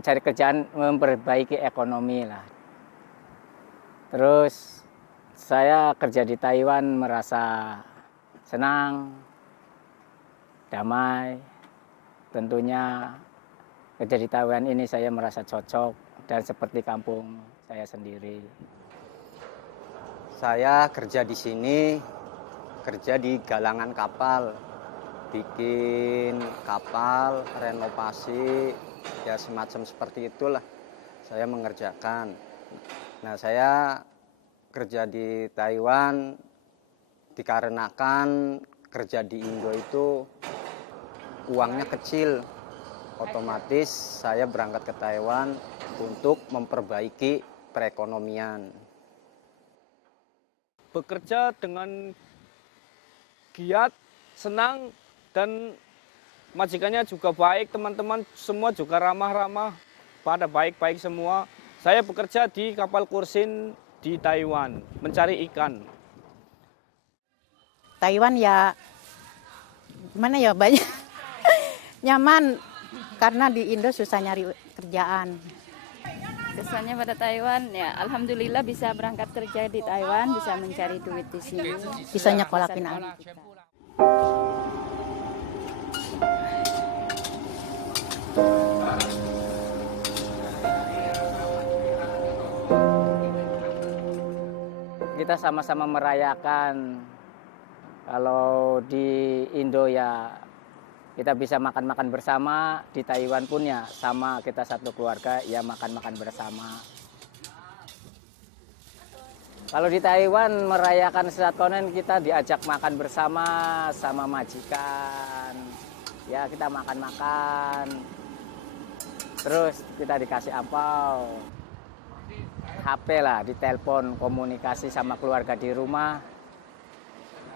mencari kerjaan, memperbaiki ekonomi lah. Terus saya kerja di Taiwan merasa senang, damai. Tentunya kerja di Taiwan ini saya merasa cocok dan seperti kampung saya sendiri. Saya kerja di sini, kerja di galangan kapal, bikin kapal, renovasi, ya semacam seperti itulah saya mengerjakan. Nah, saya kerja di Taiwan dikarenakan kerja di Indo itu uangnya kecil. Otomatis saya berangkat ke Taiwan untuk memperbaiki perekonomian. Bekerja dengan giat, senang, dan majikannya juga baik, teman-teman semua juga ramah-ramah, pada baik-baik semua. Saya bekerja di kapal kursin di Taiwan, mencari ikan. Taiwan ya, gimana ya, banyak nyaman, karena di Indo susah nyari kerjaan. Kesannya pada Taiwan ya, alhamdulillah bisa berangkat kerja di Taiwan, bisa mencari duit di sini, Bisa nyekolahin anak kita. Kita sama-sama merayakan. Kalau di Indo ya kita bisa makan-makan bersama, di Taiwan pun ya sama, kita satu keluarga ya makan-makan bersama. Kalau di Taiwan merayakan Selat Konen, kita diajak makan bersama sama majikan. Ya kita makan-makan, terus kita dikasih ampau. HP lah, ditelepon, komunikasi sama keluarga di rumah.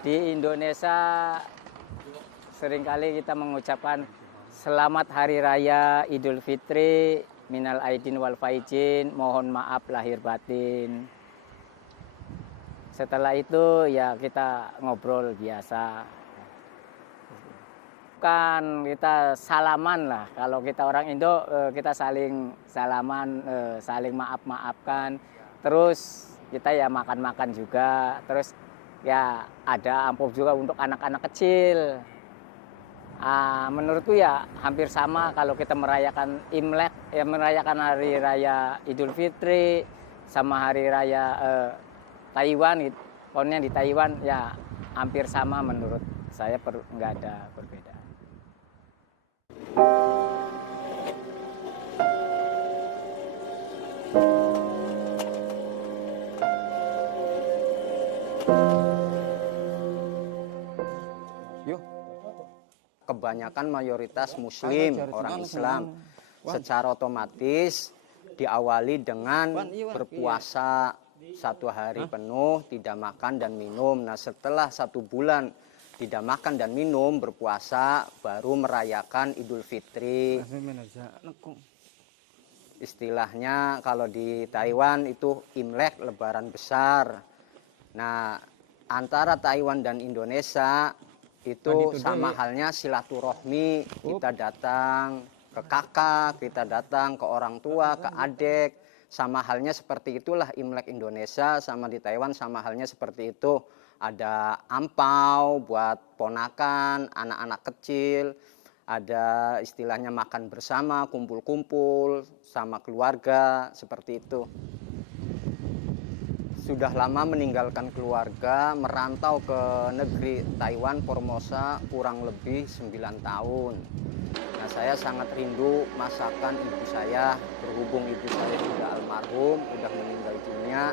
Di Indonesia seringkali kita mengucapkan selamat Hari Raya Idul Fitri, minal aidin wal faizin, mohon maaf lahir batin. Setelah itu ya kita ngobrol biasa. Bukan kita salaman lah, kalau kita orang Indo kita saling salaman, saling maaf-maafkan. Terus kita ya makan-makan juga, terus ya ada amplop juga untuk anak-anak kecil. Menurutku ya hampir sama kalau kita merayakan Imlek, ya merayakan Hari Raya Idul Fitri sama Hari Raya Taiwan, ponnya di Taiwan ya hampir sama menurut saya, nggak ada perbedaan. Kebanyakan mayoritas Muslim, orang Islam. Secara otomatis diawali dengan berpuasa 1 hari penuh, tidak makan dan minum. Nah, setelah 1 bulan tidak makan dan minum, berpuasa, baru merayakan Idul Fitri. Istilahnya kalau di Taiwan itu Imlek, lebaran besar. Nah, antara Taiwan dan Indonesia itu sama halnya silaturahmi. Kita datang ke kakak, kita datang ke orang tua, ke adik. Sama halnya seperti itulah Imlek Indonesia sama di Taiwan, sama halnya seperti itu. Ada ampau buat ponakan, anak-anak kecil. Ada istilahnya makan bersama, kumpul-kumpul sama keluarga, seperti itu. Sudah lama meninggalkan keluarga, merantau ke negeri Taiwan, Formosa, kurang lebih 9 tahun. Nah, saya sangat rindu masakan ibu saya, berhubung ibu saya sudah almarhum, sudah meninggal dunia.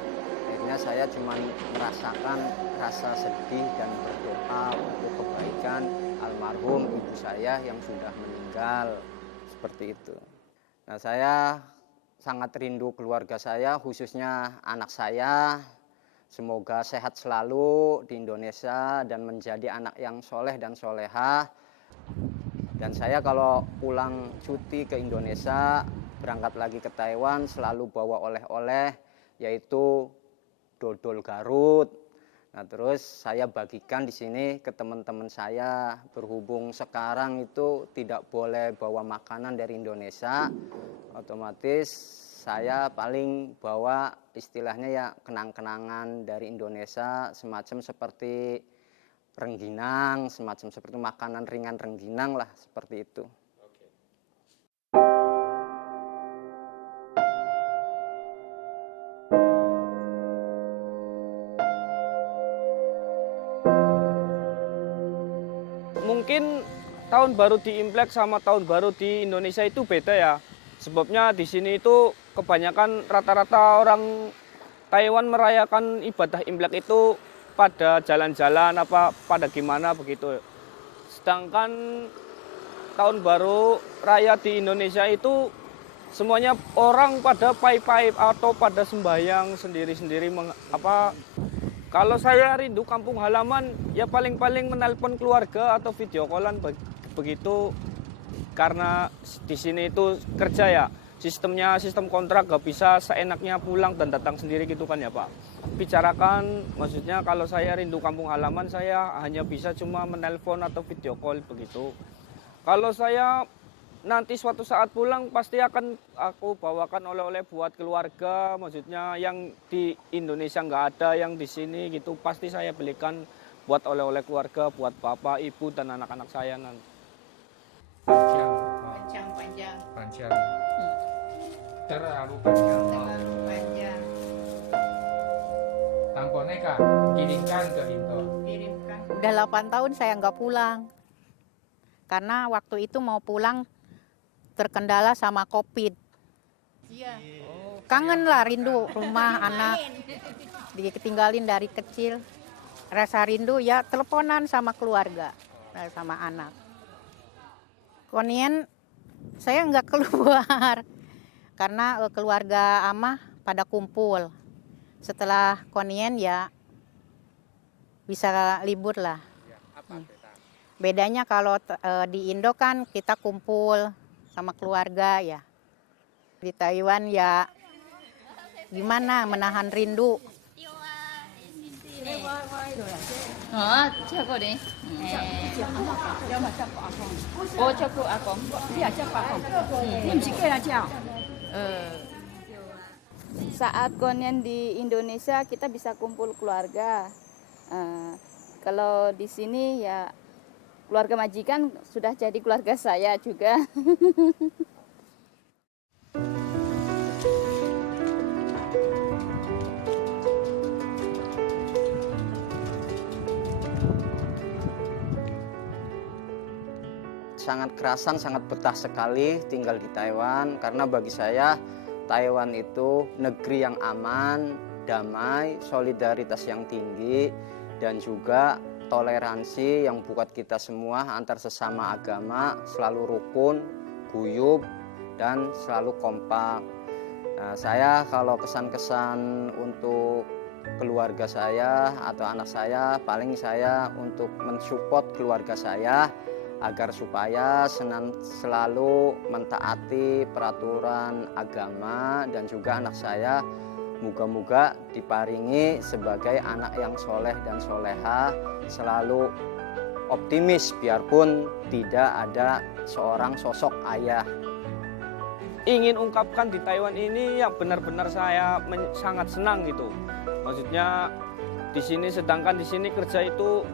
Akhirnya saya cuma merasakan rasa sedih dan berdoa untuk kebaikan almarhum ibu saya yang sudah meninggal, seperti itu. Nah, saya sangat rindu keluarga saya, khususnya anak saya. Semoga sehat selalu di Indonesia dan menjadi anak yang soleh dan solehah. Dan saya kalau pulang cuti ke Indonesia, berangkat lagi ke Taiwan, selalu bawa oleh-oleh, yaitu dodol Garut. Nah, terus saya bagikan di sini ke teman-teman saya, berhubung sekarang itu tidak boleh bawa makanan dari Indonesia, otomatis saya paling bawa istilahnya ya kenang-kenangan dari Indonesia, semacam seperti rengginang, semacam seperti makanan ringan rengginang lah, seperti itu. Mungkin tahun baru di Imlek sama tahun baru di Indonesia itu beda ya. Sebabnya di sini itu kebanyakan rata-rata orang Taiwan merayakan ibadah Imlek itu pada jalan-jalan apa pada gimana begitu. Sedangkan tahun baru raya di Indonesia itu semuanya orang pada pai-pai atau pada sembahyang sendiri-sendiri kalau saya rindu kampung halaman, ya paling-paling menelpon keluarga atau video callan begitu. Karena di sini itu kerja ya, sistem kontrak gak bisa seenaknya pulang dan datang sendiri gitu kan ya Pak. Bicarakan, maksudnya kalau saya rindu kampung halaman, saya hanya bisa cuma menelpon atau video call begitu. Kalau saya nanti suatu saat pulang pasti akan aku bawakan oleh-oleh buat keluarga, maksudnya yang di Indonesia nggak ada, yang di sini gitu pasti saya belikan buat oleh-oleh keluarga, buat bapak, ibu dan anak-anak saya nanti. Panjang. Panjang. Terlalu panjang. Panjang. Tamponnya Kak, kirimkan ke Indo. Kirimkan. Udah 8 tahun saya nggak pulang. Karena waktu itu mau pulang terkendala sama COVID. Iya. Kangen lah, rindu rumah, anak. Ditinggalin dari kecil. Rasa rindu ya teleponan sama keluarga, sama anak. Konien saya nggak keluar karena keluarga Amah pada kumpul. Setelah konien ya bisa libur lah. Bedanya kalau di Indo kan kita kumpul sama keluarga ya. Di Taiwan ya gimana menahan rindu. Saat konien di Indonesia kita bisa kumpul keluarga. Kalau di sini ya keluarga majikan sudah jadi keluarga saya juga. Sangat kerasan, sangat betah sekali tinggal di Taiwan karena bagi saya Taiwan itu negeri yang aman, damai, solidaritas yang tinggi dan juga toleransi yang buat kita semua antar sesama agama selalu rukun, guyub dan selalu kompak. Nah, saya kalau kesan-kesan untuk keluarga saya atau anak saya, paling saya untuk mensupport keluarga saya agar supaya selalu mentaati peraturan agama dan juga anak saya moga-moga diparingi sebagai anak yang soleh dan soleha, selalu optimis biarpun tidak ada seorang sosok ayah. Ingin ungkapkan di Taiwan ini yang benar-benar saya sangat senang gitu. Maksudnya di sini, sedangkan di sini kerja itu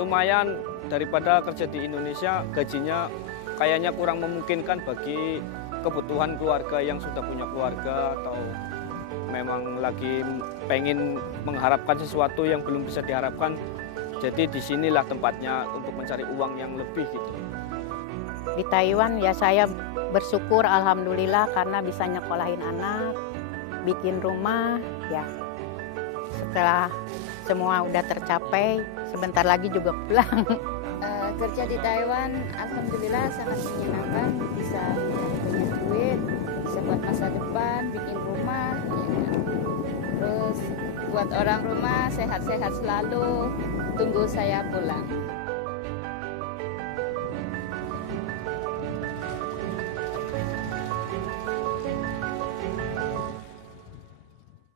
lumayan daripada kerja di Indonesia, gajinya kayaknya kurang memungkinkan bagi kebutuhan keluarga yang sudah punya keluarga atau memang lagi pengen mengharapkan sesuatu yang belum bisa diharapkan. Jadi disinilah tempatnya untuk mencari uang yang lebih gitu. Di Taiwan ya saya bersyukur alhamdulillah karena bisa nyekolahin anak, bikin rumah ya. Setelah semua udah tercapai, sebentar lagi juga pulang. Kerja di Taiwan alhamdulillah sangat menyenangkan, bisa punya banyak duit, bisa buat masa depan, bikin rumah ya. Terus buat orang rumah sehat-sehat selalu, tunggu saya pulang.